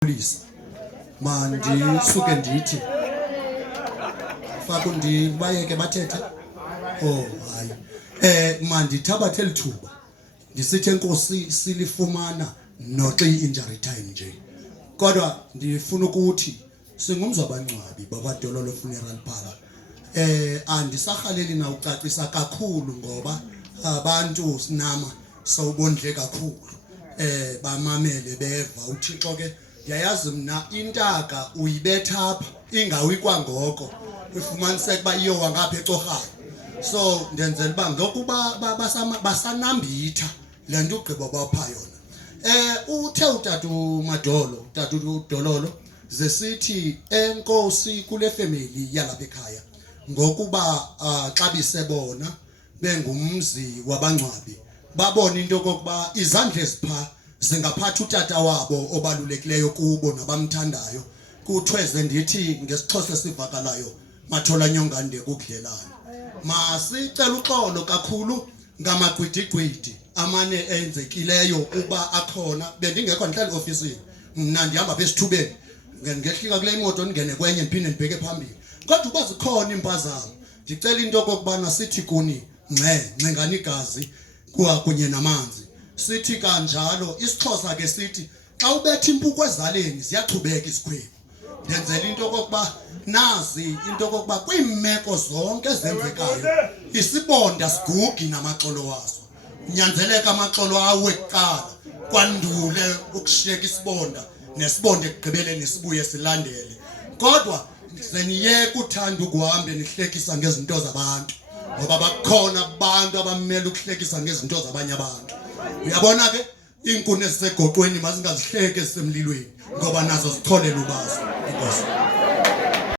Please, mandi suke ndithi fakundi bayeke bathethe. Oh hayi, mandi thabathe lithuba ndisithi enkosi silifumana noxa injury time nje. Kodwa ndifuna ukuthi singumzwa abangcwabi bakwaDololo Funeral Parlor. Andisarhaleli na ucacisa kakhulu ngoba abantu sinama sawubondle kakhulu. Bamamele beva uThixo ke yayazi mina intaka uyibetha apha ingawi kwangoko ufumaniseka ba iyo wangapha eCorhana. So ndenzela uba ngokuba basanambitha le nto ugqiba bapha yona. Uthe utatu Madolo, utatu Dololo zesithi enkosi kule family yalapha ekhaya ngokuba xa bisebona bengumzi wabangcwabi babona into kokuba izandla ezipha zingaphatha utata wabo obalulekileyo kubo nabamthandayo kuthweze ndithi ngesixhosa sivakalayo mathola nyongande kukudlelana. Masicela uxolo kakhulu ngamagwidigwidi amane enzekileyo kuba akhona bendingekho ndihlala ofisini mna ndihamba besithubeni ngehlika kule imoto ndingene kwenye ndiphinde ndibheke phambili kodwa uba zikhona impazamo ndicela into kokubana sithi kuni ncengani igazi kunye namanzi sithi kanjalo isixhosa ke sithi xa ubetha impuku ezaleni ziyachubeka isikhwebu. Ndenzela into kokuba nazi into kokuba kwiimeko zonke ezenzekayo isibonda sigugi namaxolo waso nyanzeleka amaxolo awe kuqala kwandule ukushiyeka isibonda nesibonda ekugqibeleni sibuye silandele. Kodwa seniyeke uthanda ukuhambe nihlekisa ngezinto zabantu ngoba bakhona abantu abamele ukuhlekisa ngezinto zabanye abantu. Uyabona ke inkuni ezisegoqweni mazingazihleke ezisemlilweni ngoba nazo zitholela ubazo. Inkosi.